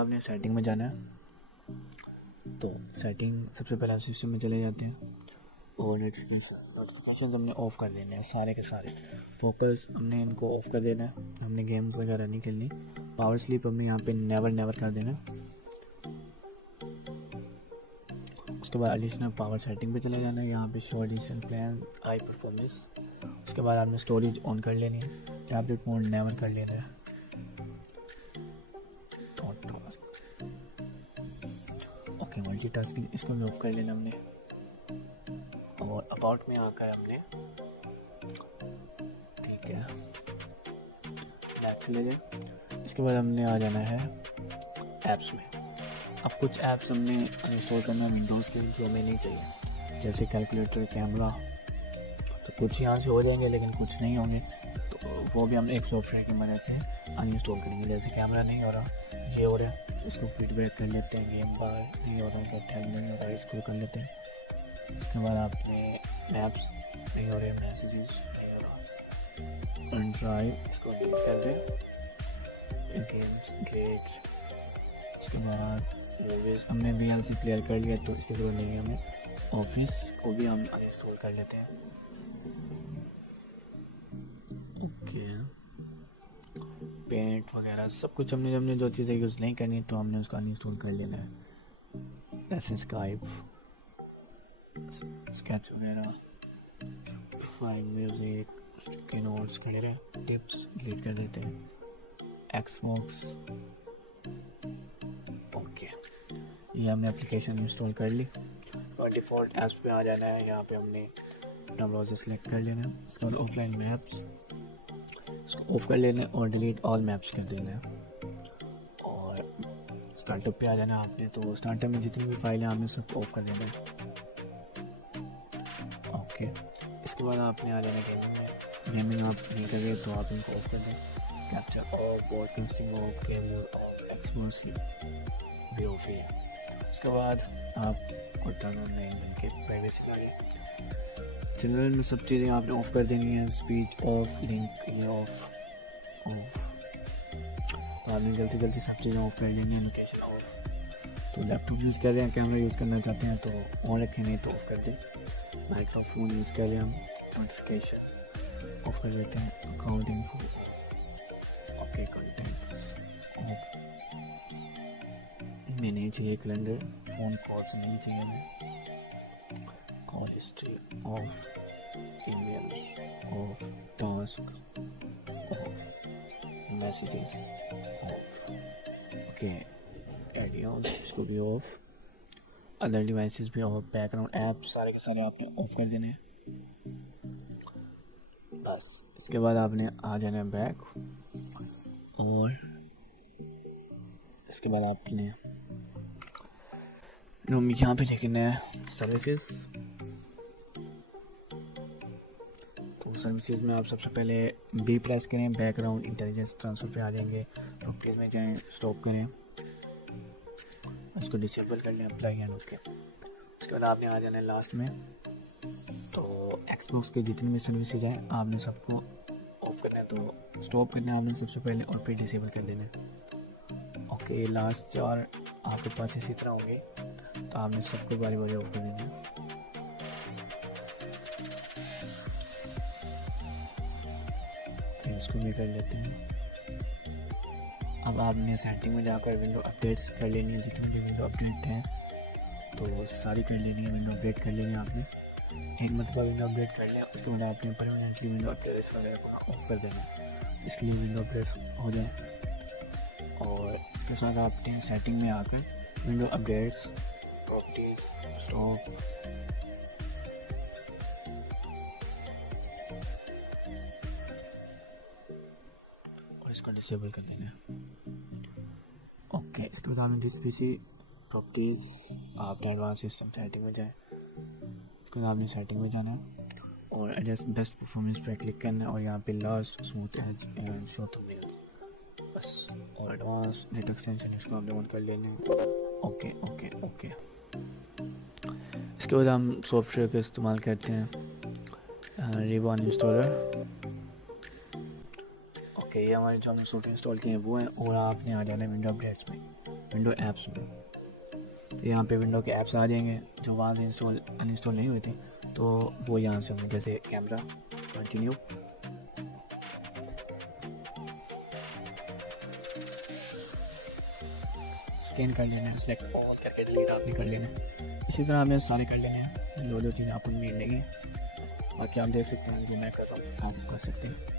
आपने सेटिंग में जाना है। तो सेटिंग सबसे पहले आप सिस्टम में चले जाते हैं और नोटिफिकेशन हमने ऑफ़ कर देने हैं सारे के सारे। फोकस हमने इनको ऑफ़ कर देना है, हमने गेम्स वगैरह नहीं खेलनी। पावर स्लीप हमने यहाँ पे नेवर कर देना। उसके बाद एडिशनल पावर सेटिंग पे चले जाना है, यहाँ पे show additional plan high performance. उसके बाद आपने स्टोरेज ऑन कर लेनी है, टैबलेट मोड नेवर कर लेना है। ओके, मल्टीटास्किंग इसको भी ऑफ कर लेना हमने। और अबाउट में आकर हमने ठीक है बैक चले जाए। इसके बाद हमने आ जाना है ऐप्स में। अब कुछ ऐप्स हमने इंस्टॉल करना है विंडोज़ के जो हमें नहीं चाहिए, जैसे कैलकुलेटर, कैमरा। तो कुछ यहाँ से हो जाएंगे लेकिन कुछ नहीं होंगे, तो वो भी हम एक सॉफ्टवेयर की मदद से अनइंस्टॉल करेंगे। जैसे कैमरा नहीं हो रहा, ये हो रहा है, इसको फीडबैक कर लेते हैं। गेम बार नहीं हो रहा, टैब नहीं हो रहा, इसको कर लेते हैं। उसके बाद आपने मैप्स नहीं हो रहे, मैसेजेस नहीं हो रहा, ड्राइव इसको डिलीट कर दें। गेम्स ग्लेट्स, उसके बाद मूवीज़ हमने VLC क्लियर कर लिया तो इसकी ज़रूरत नहीं है हमें। ऑफिस को भी हम अनइंस्टॉल कर लेते हैं। ओके, पेंट वगैरह सब कुछ हमने जो चीज़ें यूज़ नहीं करनी तो हमने उसको अनइंस्टॉल कर लेना है। जैसे स्काइप, स्केच वगैरह, फाइन म्यूज़िक, स्टिकी नोट्स वगैरह, टिप्स डिलीट कर देते हैं। एक्सबॉक्स, ओके, ये हमने एप्लीकेशन इंस्टॉल कर ली। और डिफ़ॉल्ट ऐप्स पे आ जाना है, यहाँ पे हमने अपना ब्राउज़र सेलेक्ट कर लेना है। उसके बाद ऑफलाइन मैप्स इसको ऑफ कर लेना है और डिलीट ऑल मैप्स कर देना है। और स्टार्टअप पे आ जाना है आपने, तो स्टार्टअप में जितनी भी फाइलें आपने सब ऑफ कर देना है। ओके, इसके बाद आपने आ जाना गेमिंग में। गेमिंग आप नहीं कर रहे तो आप इनको ऑफ कर दें। Capture of, broadcasting of, game of, expose भी ऑफ ही है। उसके बाद आप कोई नहीं मिलके प्राइवेसी लगे। जनरल में सब चीज़ें आपने ऑफ कर देनी है। स्पीच ऑफ, लिंक ये ऑफ। तो आपने जल्दी सब चीज़ें ऑफ कर लेनी है। Location of. तो लैपटॉप यूज़ कर रहे हैं, कैमरा यूज़ करना चाहते हैं तो ऑन रखें, नहीं तो ऑफ कर दें। माइक्रोफोन यूज़ कर रहे हैं हम, नोटिफिकेशन ऑफ कर देते हैं। Account info, okay, contents of, में नहीं चाहिए। कैलेंडर, फ़ोन कॉल्स नहीं चाहिए हमें। Call history of, emails of, task of, messages of, okay, adios इसको भी ऑफ, अदर डिवाइसेस भी ऑफ, बैकग्राउंड ऐप सारे के सारे आपने ऑफ कर देने हैं। बस इसके बाद आपने आ जाना है बैक। और इसके बाद आपने यहाँ पे लिखना है सर्विसेज। तो सर्विसेज में आप सबसे पहले बी प्रेस करें, बैकग्राउंड इंटेलिजेंस ट्रांसफ़र पे आ जाएंगे। प्रॉपर्टीज़ में जाएं, स्टॉप करें, इसको डिसेबल कर लें, अप्लाई एंड ओके। उसके बाद आपने आ जाना है लास्ट में। तो एक्सबॉक्स के जितनी भी सर्विसेज हैं आपने सबको ऑफ करना है, तो स्टॉप करना है आपने सबसे पहले और फिर डिसेबल कर देना है। ओके, लास्ट 4 आपके पास इसी तरह होंगे, तो आपने सबको बारी बारी ऑफ कर देना है। इसको भी कर लेते हैं। अब आपने सेटिंग में जाकर विंडो अपडेट्स कर लेनी है। जितनी भी विंडो अपडेट हैं तो सारी कर लेनी है। विंडो अपडेट कर लेनी है आपने, एक मतलब विंडो अपडेट कर लिया। उसके बाद आपने परमानेंटली विंडो अपडेट्स वगैरह को ऑफ कर देना है, इसलिए विंडो अपडेट्स हो जाए। और इसके साथ आपने सेटिंग में आकर विंडो अपडेट्स, प्रॉपर्टीज़, स्टॉप, और इसको डिसेबल कर देना है। ओके, इसके बाद आपने दिस पीसी प्रॉपर्टीज़, आपने एडवांस सिस्टम सेटिंग में जाए। उसके बाद आपने सेटिंग में जाना है और एडजस्ट बेस्ट परफॉर्मेंस पर क्लिक करना है और यहाँ पे last smooth edge and show thumbnail बस। और एडवांस नेट एक्सटेंशन इसको आपने ऑन कर लेना है। Okay okay okay. इसके बाद हम सॉफ्टवेयर का इस्तेमाल करते हैं रिबॉन इंस्टॉलर। ओके, ये हमारे जो हमने सॉफ्टवेयर इंस्टॉल किए हैं वो हैं। और आपने आ जाना है विंडो अपडेट्स में। विंडो ऐप्स में। तो यहाँ पे विंडो के ऐप्स आ जाएंगे जो वहाँ से अनइंस्टॉल नहीं हुए थे, तो वो यहाँ से हमें जैसे कैमरा, कंटिन्यू, स्कैन कर लेना है, सेलेक्ट ऑल करके डिलीट आपने कर लेना है। इसी तरह आपने सारे कर लेने हैं जो चीज़ें आपको नीड नहीं है। बाकी आप देख सकते हैं जो मैं कर रहा हूँ आप कर सकते हैं।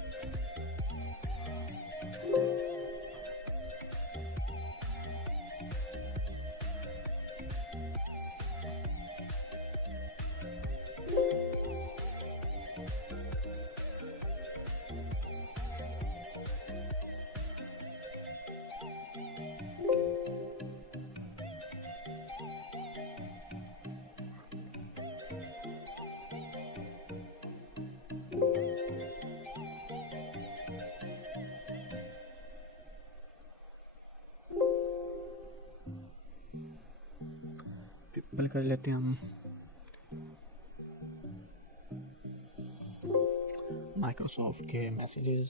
ओपन कर लेते हैं हम माइक्रोसॉफ्ट के मैसेजेस।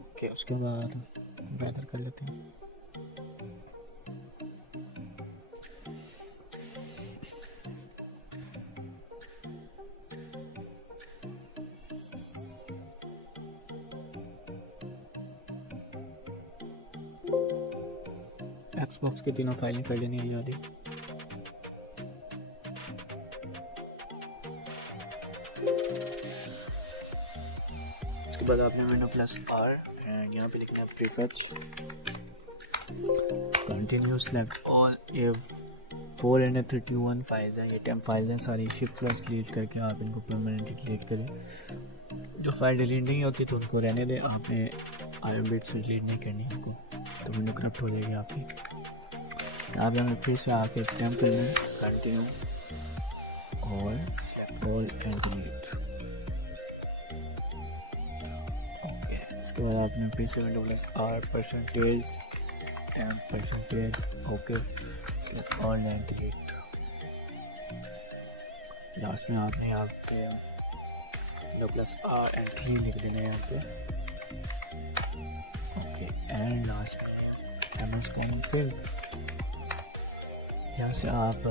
ओके, उसके बाद वेदर कर लेते हैं। एक्सबॉक्स की तीनों फाइलें कर लेनी है वाली। उसके बाद आपने विंडो प्लस आर एंड यहाँ पे लिखना है प्रीफेच, कंटिन्यू, सेलेक्ट ऑल। ये 431 फाइल्स हैं, ये टेम्प फाइल्स हैं सारी। शिफ्ट प्लस डिलीट करके आप इनको परमानेंटली डिलीट करें। जो फाइल डिलीट नहीं होती तो उनको रहने दें, आपने आयरन बिट से डिलीट नहीं करनी उनको, तो विंडो करप्ट हो जाएगी आपकी। आप यहाँ फिर से आके टेम्प करना है, कंटिन्यू और select all and delete. Okay, उसके बाद आपने फिर से window plus R percentage temp percentage, okay, select all and delete. Last में आपने यहाँ पे विंडो प्लस आर एंड 3 लिख देना है यहाँ पे। ओके, एंड लास्ट में एमएस कॉन्फिग। यहाँ से आप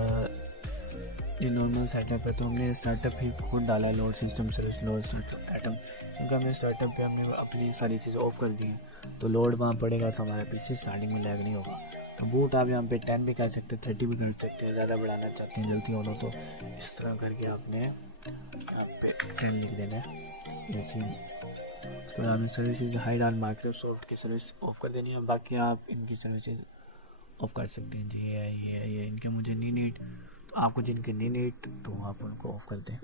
ये नॉर्मल सेटअप है, तो हमने स्टार्टअप ही खुद डाला है, load system service, load startup atom, क्योंकि हमने स्टार्टअप पे हमने अपनी सारी चीज़ें ऑफ कर दी हैं, तो लोड वहाँ पड़ेगा तो हमारा पीसी स्टार्टिंग में लैग नहीं होगा। तो बूट आप यहाँ पे 10 भी कर सकते हैं, 30 भी कर सकते हैं, ज़्यादा बढ़ाना चाहते हैं जल्दी होना तो इस तरह करके आपने यहाँ पे 10 लिख देना है ऐसे। उसके बाद आपने सर्विसेज हाइड ऑन माइक्रोसॉफ्ट की सर्विस ऑफ कर देनी है, बाकी आप इनकी सर्विसेज ऑफ कर सकते हैं। जी ये इनके मुझे नहीं नीड, तो आपको जिनके नहीं नीड तो आप उनको ऑफ कर दें।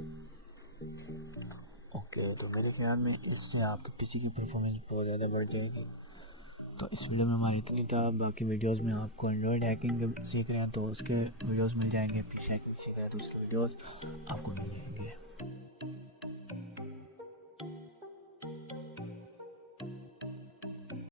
ओके, तो मेरे ख्याल में इससे आपके पीसी की परफॉर्मेंस बहुत ज़्यादा बढ़ जाएगी। तो इस वीडियो में हमारी इतनी था। बाकी वीडियोस में आपको एंड्रॉयड हैकिंग सीख रहे हैं तो उसके वीडियोस मिल जाएंगे, पीसी हैकिंग सीख रहे हैं तो उसके वीडियोस आपको मिल जाएंगे।